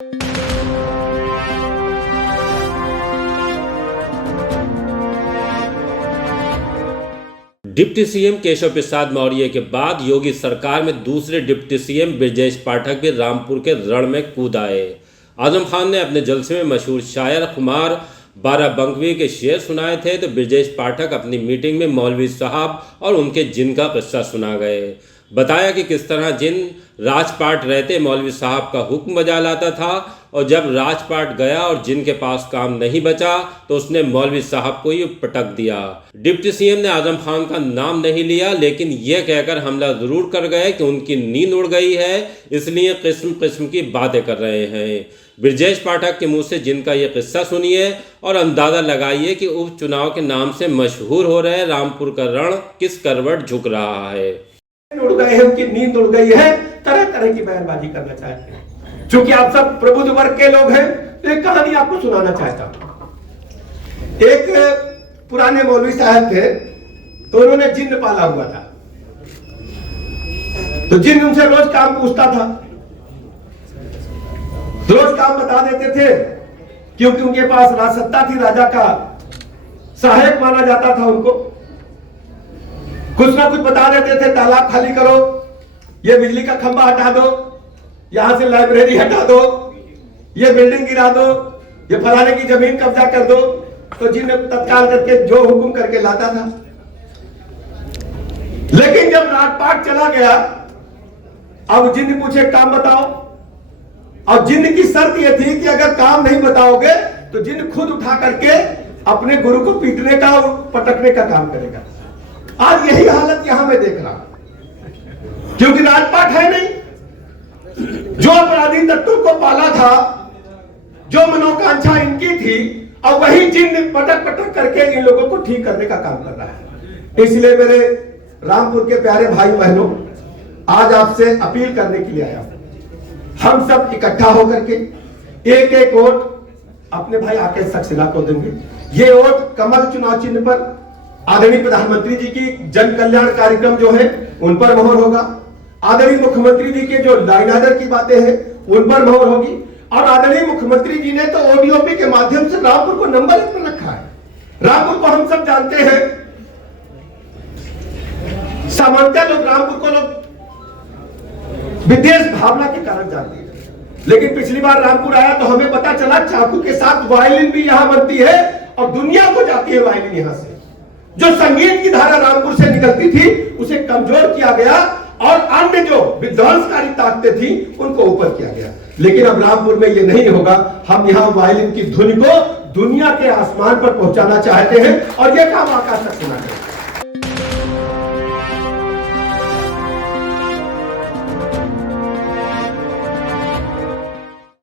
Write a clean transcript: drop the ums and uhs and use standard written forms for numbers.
Deputy CM Keshav Prasad Maurya के बाद योगी सरकार में दूसरे डिप्टी सीएम ब्रजेश पाठक भी रामपुर के रण में कूद आए। आजम खान ने अपने जलसे में मशहूर शायर खुमार बाराबंकी के शेर सुनाए थे तो ब्रजेश पाठक अपनी मीटिंग में मौलवी साहब और उनके जिन का किस्सा सुना गए। बताया कि किस तरह जिन राजपाट रहते मौलवी साहब का हुक्म बजा लाता था और जब राजपाट गया और जिन के पास काम नहीं बचा तो उसने मौलवी साहब को ही पटक दिया। डिप्टी सीएम ने आजम खान का नाम नहीं लिया लेकिन यह कहकर हमला जरूर कर गए कि उनकी नींद उड़ गई है, इसलिए किस्म किस्म की बातें कर रहे हैं। ब्रजेश पाठक के मुंह से जिनका ये किस्सा सुनिए और अंदाजा लगाइए कि उपचुनाव के नाम से मशहूर हो रहे रामपुर का रण किस करवट झुक रहा है। उड़ गए हैं, उनकी नींद उड़ गई है, तरह तरह की बयानबाजी करना चाहते हैं। चूंकि आप सब प्रबुद्ध वर्ग के लोग हैं तो एक कहानी आपको सुनाना चाहता हूं। एक पुराने मौलवी साहब थे तो उन्होंने जिन्न पाला हुआ था। तो जिन्न उनसे रोज काम पूछता था, रोज काम बता देते थे क्योंकि उनके पास राजसत्ता थी, राजा का सहायक माना जाता था उनको। कुछ ना कुछ बता देते थे, तालाब खाली करो, ये बिजली का खंभा हटा दो, यहां से लाइब्रेरी हटा दो, ये बिल्डिंग गिरा दो, ये फलाने की जमीन कब्जा कर दो। तो जिन्हें तत्काल करके जो हुक्म करके लाता था। लेकिन जब राजपाट चला गया, अब जिन्न पूछे काम बताओ, और जिन्न की शर्त यह थी कि अगर काम नहीं बताओगे तो जिन्न खुद उठा करके अपने गुरु को पीटने का और पटकने का काम करेगा। आज यही हालत यहां मैं देख रहा हूं क्योंकि राजपाट है नहीं। जो अपराधी तत्वों को पाला था, जो मनोकांक्षा इनकी थी, और वही जिन पटक पटक करके इन लोगों को ठीक करने का काम कर रहा है। इसलिए मेरे रामपुर के प्यारे भाई बहनों, आज आपसे अपील करने के लिए आया हूं। हम सब इकट्ठा होकर के एक एक वोट अपने भाई आके सक्सेना को देंगे। ये वोट कमल चुनाव चिन्ह पर आदरणीय प्रधानमंत्री जी की जन कल्याण कार्यक्रम जो है उन पर मोहर होगा। आदरणीय मुख्यमंत्री जी के जो लाइन आर्डर की बातें हैं उन पर मोहर होगी। और आदरणीय मुख्यमंत्री जी ने तो ओडीओपी के माध्यम से रामपुर को नंबर 1 पर रखा है। रामपुर को हम सब जानते हैं, सामान्यतः लोग रामपुर को लोग विदेश भावना के कारण जानते हैं। लेकिन पिछली बार रामपुर आया तो हमें पता चला चाकू के साथ वायलिन भी यहां बनती है और दुनिया को जाती है वायलिन यहां से। जो संगीत की धारा रामपुर से निकलती थी उसे कमजोर किया गया और अन्य जो विध्वंसकारी ताकतें थी उनको ऊपर किया गया। लेकिन अब रामपुर में ये नहीं होगा। हम यहाँ वायलिन की धुन को दुनिया के आसमान पर पहुंचाना चाहते हैं और यह काम आकाश तक सुना करें।